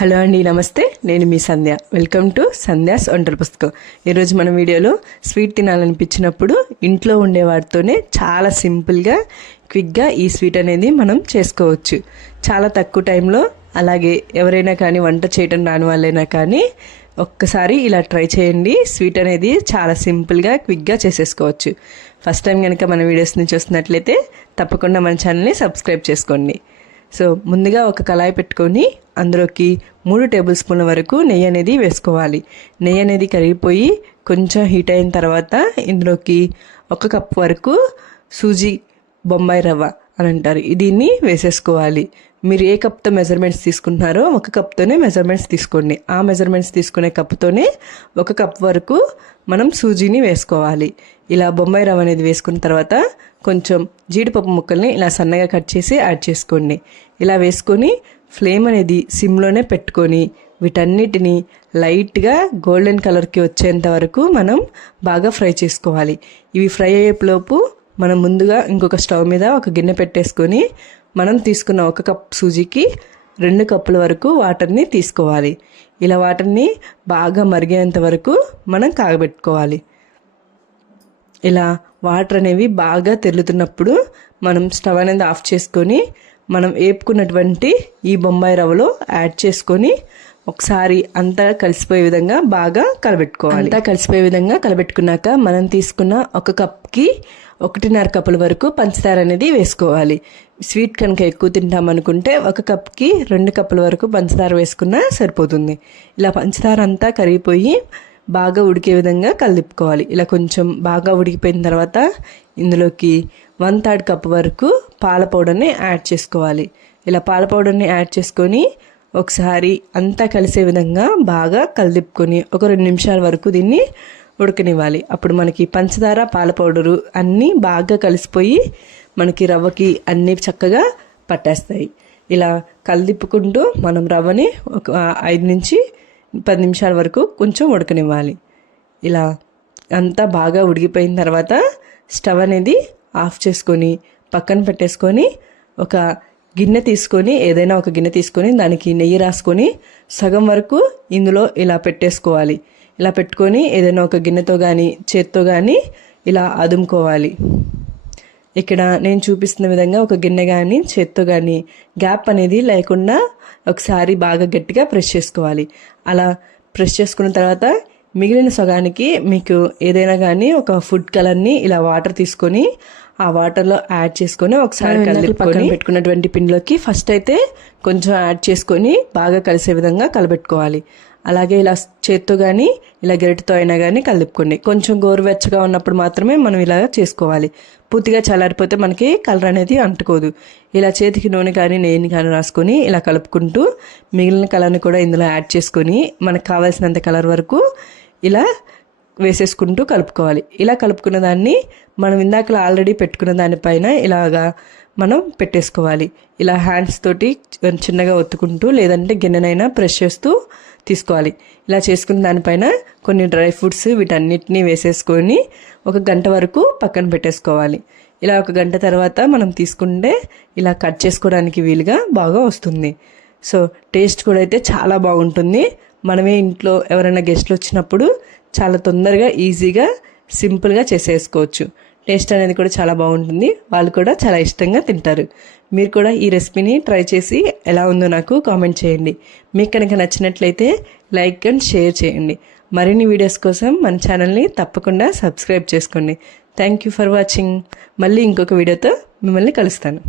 Hello అండి, నమస్తే. నేను మీ సంధ్య. వెల్కమ్ టు సంధ్యాస్ వంటల పుస్తకం. ఈరోజు మన వీడియోలో స్వీట్ తినాలనిపించినప్పుడు ఇంట్లో ఉండే వాటితోనే చాలా సింపుల్గా క్విక్గా ఈ స్వీట్ అనేది మనం చేసుకోవచ్చు. చాలా తక్కువ టైంలో, అలాగే ఎవరైనా కానీ వంట చేయడం రాని వాళ్ళైనా కానీ ఒక్కసారి ఇలా ట్రై చేయండి. స్వీట్ అనేది చాలా సింపుల్గా క్విక్గా చేసేసుకోవచ్చు. ఫస్ట్ టైం కనుక మన వీడియోస్ని చూస్తున్నట్లయితే తప్పకుండా మన ఛానల్ని సబ్స్క్రైబ్ చేసుకోండి. సో ముందుగా ఒక కళాయి పెట్టుకొని అందులోకి 3 టేబుల్ స్పూన్ల వరకు నెయ్యి అనేది వేసుకోవాలి. నెయ్యి అనేది కరిగిపోయి కొంచెం హీట్ అయిన తర్వాత ఇందులోకి 1 కప్ వరకు సూజీ బొంబాయి రవ్వ అని అంటారు, దీన్ని వేసేసుకోవాలి. మీరు ఏ కప్తో మెజర్మెంట్స్ తీసుకుంటున్నారో 1 కప్తోనే మెజర్మెంట్స్ తీసుకోండి. ఆ మెజర్మెంట్స్ తీసుకునే కప్తోనే 1 కప్ వరకు మనం సూజీని వేసుకోవాలి. ఇలా బొంబాయి రవ్వ అనేది వేసుకున్న తర్వాత కొంచెం జీడిపప్పు ముక్కల్ని ఇలా సన్నగా కట్ చేసి యాడ్ చేసుకోండి. ఇలా వేసుకొని ఫ్లేమ్ అనేది సిమ్లోనే పెట్టుకొని వీటన్నిటిని లైట్గా గోల్డెన్ కలర్కి వచ్చేంత వరకు మనం బాగా ఫ్రై చేసుకోవాలి. ఇవి ఫ్రై అయ్యేలోపు మనం ముందుగా ఇంకొక స్టవ్ మీద ఒక గిన్నె పెట్టేసుకొని మనం తీసుకున్న 1 కప్ సూజీకి 2 కప్పుల వరకు వాటర్ని తీసుకోవాలి. ఇలా వాటర్ని బాగా మరిగేంత వరకు మనం కాగబెట్టుకోవాలి. ఇలా వాటర్ అనేవి బాగా తెరులుతున్నప్పుడు మనం స్టవ్ అనేది ఆఫ్ చేసుకొని మనం వేపుకున్నటువంటి ఈ బొంబాయి రవ్వలో యాడ్ చేసుకొని ఒకసారి అంతా కలిసిపోయే విధంగా బాగా కలబెట్టుకోవాలి. అంతా కలిసిపోయే విధంగా కలబెట్టుకున్నాక మనం తీసుకున్న 1 కప్కి 1.5 కప్పుల వరకు పంచదార అనేది వేసుకోవాలి. స్వీట్ కనుక ఎక్కువ తింటామనుకుంటే 1 కప్కి 2 కప్పుల వరకు పంచదార వేసుకున్నా సరిపోతుంది. ఇలా పంచదార అంతా కరిగిపోయి బాగా ఉడికే విధంగా కలిపుకోవాలి. ఇలా కొంచెం బాగా ఉడికిపోయిన తర్వాత ఇందులోకి 1/3 కప్ వరకు పాల పౌడర్ని యాడ్ చేసుకోవాలి. ఇలా పాల పౌడర్ని యాడ్ చేసుకొని ఒకసారి అంతా కలిసే విధంగా బాగా కలిపుకొని ఒక 2 నిమిషాల వరకు దీన్ని ఉడకనివ్వాలి. అప్పుడు మనకి పంచదార పాల పౌడరు అన్నీ బాగా కలిసిపోయి మనకి రవ్వకి అన్నీ చక్కగా పట్టేస్తాయి. ఇలా కలిపుకుంటూ మనం రవ్వని ఒక 5 నుంచి 10 నిమిషాల వరకు కొంచెం ఉడకనివ్వాలి. ఇలా అంతా బాగా ఉడికిపోయిన తర్వాత స్టవ్ అనేది ఆఫ్ చేసుకొని పక్కన పెట్టేసుకొని ఒక గిన్నె తీసుకొని, ఏదైనా ఒక గిన్నె తీసుకొని దానికి నెయ్యి రాసుకొని సగం వరకు ఇందులో ఇలా పెట్టేసుకోవాలి. ఇలా పెట్టుకొని ఏదైనా ఒక గిన్నెతో కానీ చేత్తో కానీ ఇలా అదుముకోవాలి. ఇక్కడ నేను చూపిస్తున్న విధంగా ఒక గిన్నె కానీ చేత్తో కానీ గ్యాప్ అనేది లేకుండా ఒకసారి బాగా గట్టిగా ప్రెస్ చేసుకోవాలి. అలా ప్రెస్ చేసుకున్న తర్వాత మిగిలిన సగానికి మీకు ఏదైనా కానీ ఒక ఫుడ్ కలర్ని ఇలా వాటర్ తీసుకొని ఆ వాటర్లో యాడ్ చేసుకొని ఒకసారి పక్కన పెట్టుకున్నటువంటి పిండిలోకి ఫస్ట్ అయితే కొంచెం యాడ్ చేసుకొని బాగా కలిసే విధంగా కలబెట్టుకోవాలి. అలాగే ఇలా చేత్తో కానీ ఇలా గరిటెతో అయినా కానీ కలుపుకోండి. కొంచెం గోరువెచ్చగా ఉన్నప్పుడు మాత్రమే మనం ఇలా చేసుకోవాలి. పూర్తిగా చల్లారిపోతే మనకి కలర్ అనేది అంటుకోదు. ఇలా చేతికి నూనె కానీ నెయ్యిని కానీ రాసుకొని ఇలా కలుపుకుంటూ మిగిలిన కలర్ని కూడా ఇందులో యాడ్ చేసుకొని మనకు కావాల్సినంత కలర్ వరకు ఇలా వేసేసుకుంటూ కలుపుకోవాలి. ఇలా కలుపుకున్న దాన్ని మనం ఇందాక ఆల్రెడీ పెట్టుకున్న దానిపైన ఇలాగా మనం పెట్టేసుకోవాలి. ఇలా హ్యాండ్స్ తోటి చిన్నగా ఒత్తుకుంటూ లేదంటే గిన్నెనైనా ప్రెస్ చేస్తూ తీసుకోవాలి. ఇలా చేసుకున్న దానిపైన కొన్ని డ్రై ఫ్రూట్స్ వీటన్నిటిని వేసేసుకొని 1 గంట వరకు పక్కన పెట్టేసుకోవాలి. ఇలా 1 గంట తర్వాత మనం తీసుకుంటే ఇలా కట్ చేసుకోవడానికి వీలుగా బాగా వస్తుంది. సో టేస్ట్ కూడా అయితే చాలా బాగుంటుంది. మనమే ఇంట్లో ఎవరైనా గెస్ట్లు వచ్చినప్పుడు చాలా తొందరగా ఈజీగా సింపుల్గా చేసేసుకోవచ్చు. టేస్ట్ అనేది కూడా చాలా బాగుంటుంది. వాళ్ళు కూడా చాలా ఇష్టంగా తింటారు. మీరు కూడా ఈ రెసిపీని ట్రై చేసి ఎలా ఉందో నాకు కామెంట్ చేయండి. మీకు కనుక నచ్చినట్లయితే లైక్ అండ్ షేర్ చేయండి. మరిన్ని వీడియోస్ కోసం మన ఛానల్ని తప్పకుండా సబ్స్క్రైబ్ చేసుకోండి. Thank you for watching. మళ్ళీ ఇంకొక వీడియోతో మిమ్మల్ని కలుస్తాను.